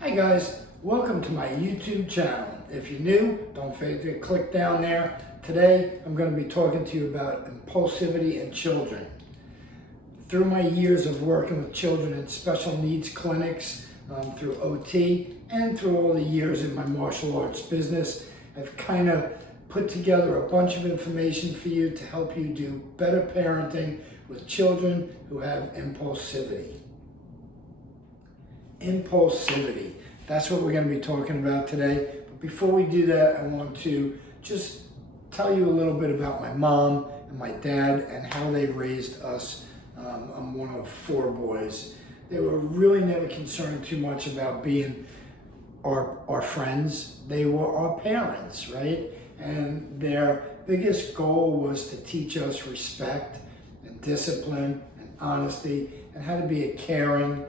Hi guys, welcome to my YouTube channel. If you're new, don't forget to click down there. Today, I'm going to be talking to you about impulsivity in children. Through my years of working with children in special needs clinics, through OT, and through all the years in my martial arts business, I've kind of put together a bunch of information for you to help you do better parenting with children who have impulsivity. Impulsivity. That's what we're going to be talking about today. But before we do that, I want to just tell you a little bit about my mom and my dad and how they raised us. I'm one of 4 boys. They were really never concerned too much about being our friends. They were our parents, right? And their biggest goal was to teach us respect and discipline and honesty and how to be a caring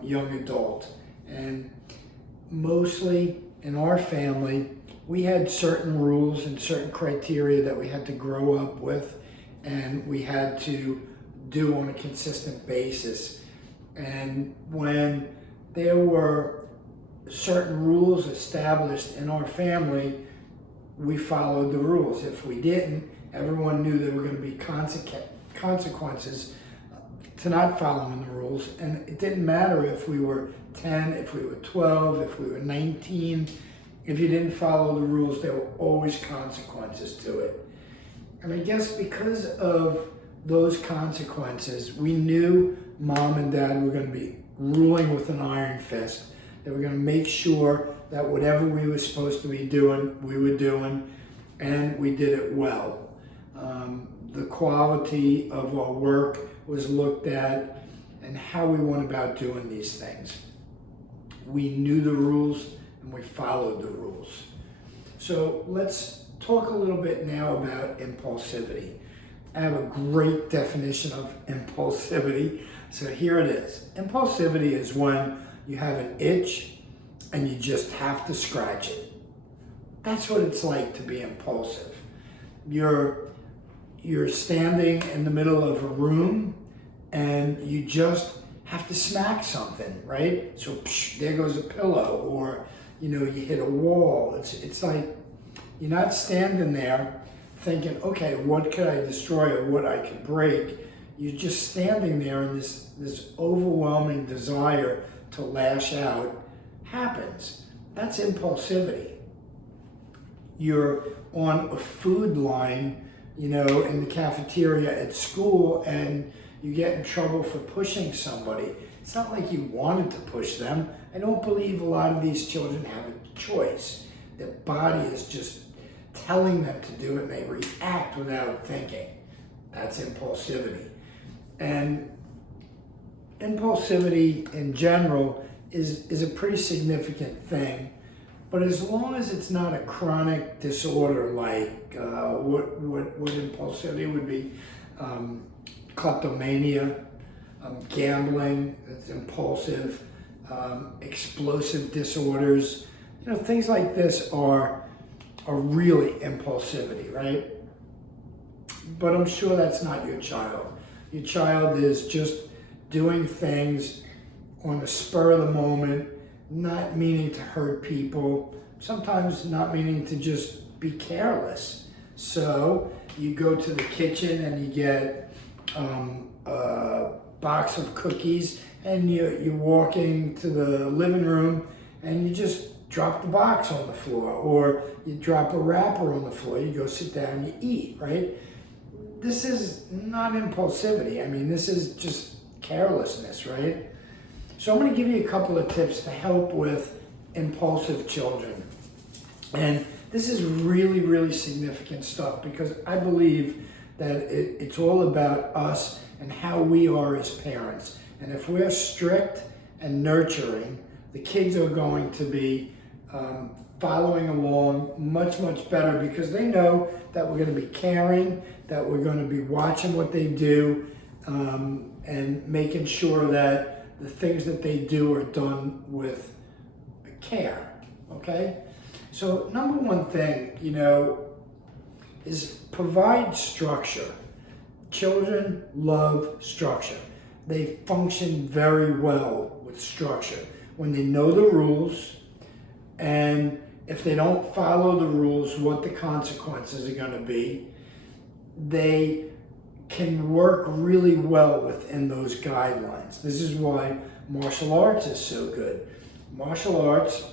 young adult. And mostly in our family, we had certain rules and certain criteria that we had to grow up with and we had to do on a consistent basis. And when there were certain rules established in our family, we followed the rules. If we didn't, everyone knew there were going to be consequences to not following the rules. And it didn't matter if we were 10, if we were 12, if we were 19. If you didn't follow the rules, there were always consequences to it. And I guess because of those consequences, we knew mom and dad were going to be ruling with an iron fist. They were going to make sure that whatever we were supposed to be doing, we were doing, and we did it well. The quality of our work was looked at and how we went about doing these things. We knew the rules and we followed the rules. So let's talk a little bit now about impulsivity. I have a great definition of impulsivity. So here it is. Impulsivity is when you have an itch and you just have to scratch it. That's what it's like to be impulsive. You're standing in the middle of a room and you just have to smack something, right? So there goes a pillow, or you hit a wall. It's like you're not standing there thinking, okay, what could I destroy or what I could break? You're just standing there and this overwhelming desire to lash out happens. That's impulsivity. You're on a food line, in the cafeteria at school, and you get in trouble for pushing somebody. It's not like you wanted to push them. I don't believe a lot of these children have a choice. Their body is just telling them to do it, and they react without thinking. That's impulsivity. And impulsivity in general is a pretty significant thing. But as long as it's not a chronic disorder like what impulsivity would be, kleptomania, gambling, it's impulsive, explosive disorders, things like this are really impulsivity, right? But I'm sure that's not your child. Your child is just doing things on the spur of the moment, not meaning to hurt people, sometimes not meaning to just be careless. So you go to the kitchen and you get a box of cookies and you're walking to the living room and you just drop the box on the floor, or you drop a wrapper on the floor, you go sit down and you eat, right? This is not impulsivity. I mean, this is just carelessness, right? So I'm going to give you a couple of tips to help with impulsive children. And this is really, really significant stuff because I believe that it's all about us and how we are as parents. And if we're strict and nurturing, the kids are going to be following along much, much better because they know that we're going to be caring, that we're going to be watching what they do, and making sure that the things that they do are done with care, okay? So number one thing, is provide structure. Children love structure. They function very well with structure. when they know the rules, and if they don't follow the rules, what the consequences are going to be, they can work really well within those guidelines. This is why martial arts is so good. Martial arts,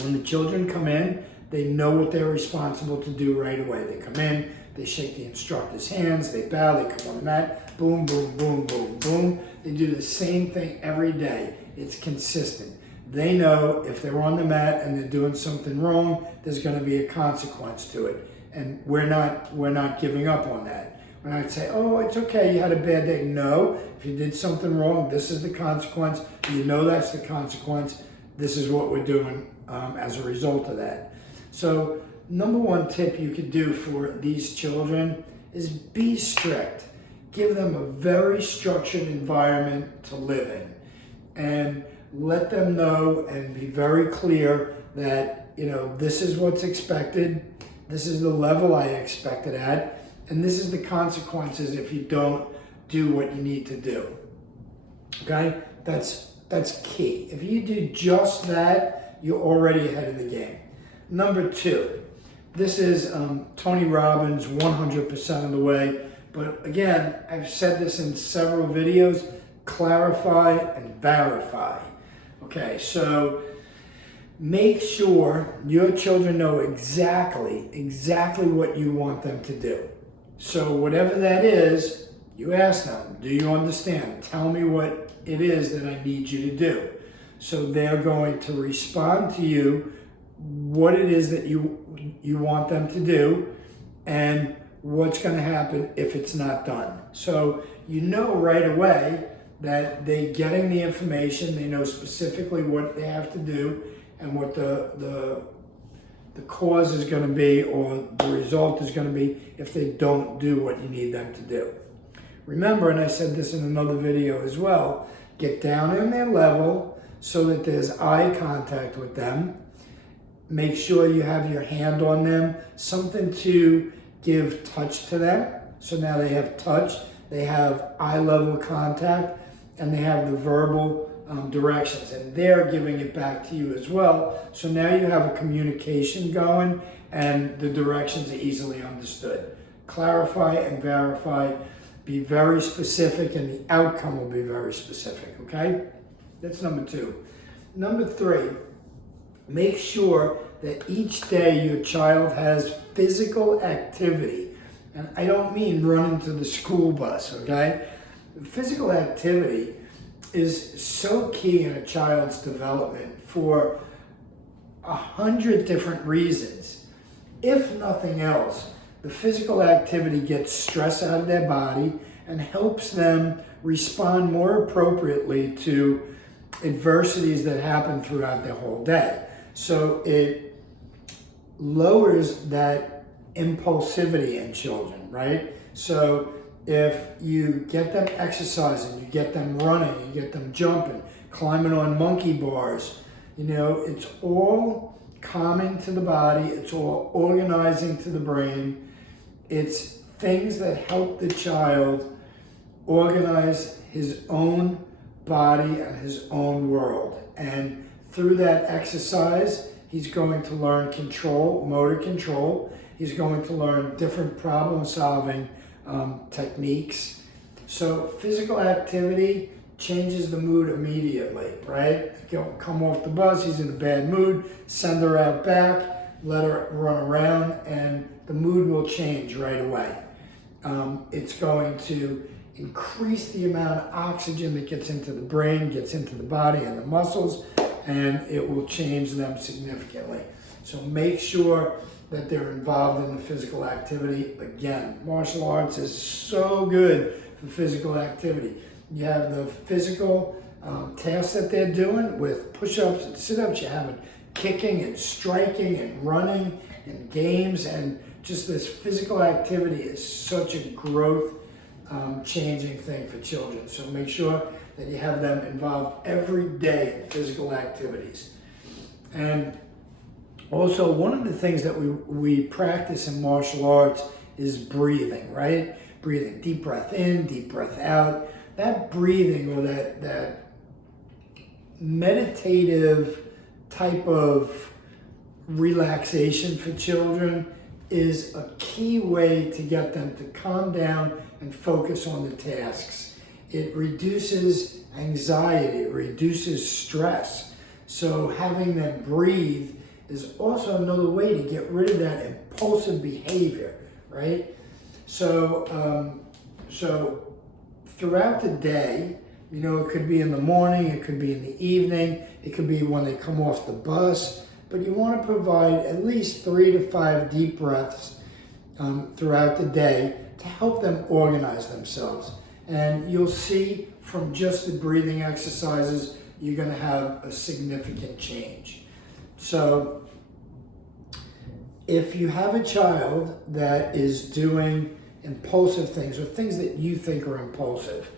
when the children come in, they know what they're responsible to do right away. They come in, they shake the instructor's hands, they bow, they come on the mat, boom, boom, boom, boom, boom. They do the same thing every day. It's consistent. They know if they're on the mat and they're doing something wrong, there's going to be a consequence to it. And we're not giving up on that. When I say, oh, it's okay, you had a bad day. No, if you did something wrong, this is the consequence. You know that's the consequence. This is what we're doing as a result of that. So number one tip you could do for these children is be strict. Give them a very structured environment to live in. And let them know and be very clear that, this is what's expected. This is the level I expect it at. And this is the consequences if you don't do what you need to do. Okay? That's key. If you do just that, you're already ahead of the game. Number two, this is Tony Robbins 100% of the way. But again, I've said this in several videos, clarify and verify. Okay, so make sure your children know exactly what you want them to do. So whatever that is, you ask them, do you understand? Tell me what it is that I need you to do. So they're going to respond to you what it is that you want them to do and what's going to happen if it's not done. So you know right away that they're getting the information, they know specifically what they have to do and what the cause is going to be or the result is going to be if they don't do what you need them to do. Remember, and I said this in another video as well, get down in their level so that there's eye contact with them. Make sure you have your hand on them, something to give touch to them. So now they have touch, they have eye level contact, and they have the verbal directions, and they're giving it back to you as well. So now you have a communication going, and the directions are easily understood. Clarify and verify. Be very specific, and the outcome will be very specific, okay? That's number two. Number three, make sure that each day your child has physical activity. And I don't mean running to the school bus, okay? Physical activity is so key in a child's development for 100 different reasons. If nothing else, the physical activity gets stress out of their body and helps them respond more appropriately to adversities that happen throughout their whole day. So it lowers that impulsivity in children, right? So if you get them exercising, you get them running, you get them jumping, climbing on monkey bars, it's all calming to the body, it's all organizing to the brain. It's things that help the child organize his own body and his own world. And through that exercise, he's going to learn control, motor control. He's going to learn different problem-solving techniques. So physical activity changes the mood immediately, right? Come off the bus, he's in a bad mood, send her out back, let her run around, and the mood will change right away. It's going to increase the amount of oxygen that gets into the brain, gets into the body and the muscles, and it will change them significantly. So make sure that they're involved in the physical activity. Again, martial arts is so good for physical activity. You have the physical tasks that they're doing with push-ups and sit-ups. You have it kicking and striking and running and games, and just this physical activity is such a growth changing thing for children. So make sure that you have them involved every day in physical activities. And also, one of the things that we practice in martial arts is breathing, right? Breathing, deep breath in, deep breath out. That breathing, or that meditative type of relaxation for children is a key way to get them to calm down and focus on the tasks. It reduces anxiety, it reduces stress. So having them breathe is also another way to get rid of that impulsive behavior, right? So, so throughout the day, you know, it could be in the morning, it could be in the evening, it could be when they come off the bus, but you want to provide at least 3 to 5 deep breaths throughout the day to help them organize themselves. And you'll see from just the breathing exercises, you're going to have a significant change. So if you have a child that is doing impulsive things or things that you think are impulsive,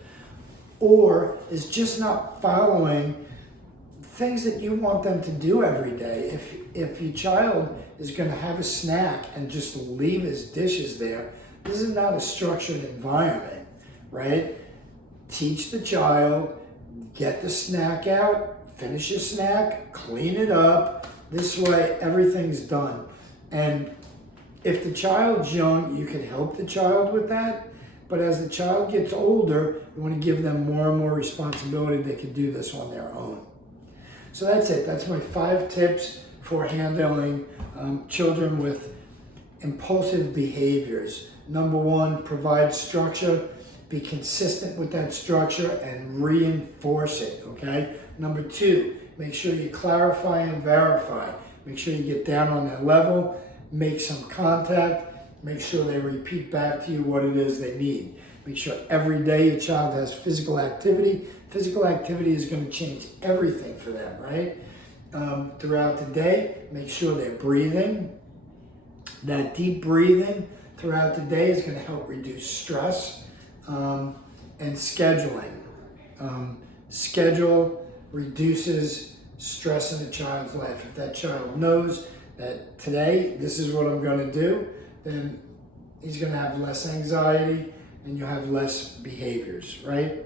or is just not following things that you want them to do every day. If your child is going to have a snack and just leave his dishes there, this is not a structured environment, right? Teach the child, get the snack out, finish your snack, clean it up. This way, everything's done. And if the child's young, you can help the child with that. But as the child gets older, you want to give them more and more responsibility. They can do this on their own. So that's it. That's my 5 tips for handling children with impulsive behaviors. Number 1, provide structure. Be consistent with that structure and reinforce it, okay? Number 2, make sure you clarify and verify. Make sure you get down on their level, make some contact, make sure they repeat back to you what it is they need. Make sure every day your child has physical activity. Physical activity is going to change everything for them, right? Throughout the day, make sure they're breathing. That deep breathing throughout the day is going to help reduce stress. And scheduling. Schedule reduces stress in a child's life. If that child knows that today this is what I'm going to do, then he's going to have less anxiety and you'll have less behaviors, right?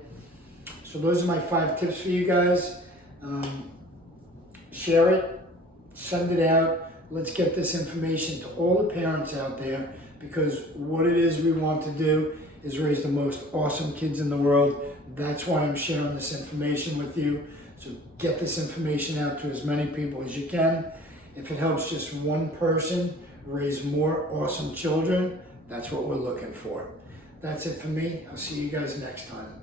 So those are my 5 tips for you guys. Share it, send it out. Let's get this information to all the parents out there, because what it is we want to do is raise the most awesome kids in the world. That's why I'm sharing this information with you. So get this information out to as many people as you can. If it helps just one person raise more awesome children, that's what we're looking for. That's it for me. I'll see you guys next time.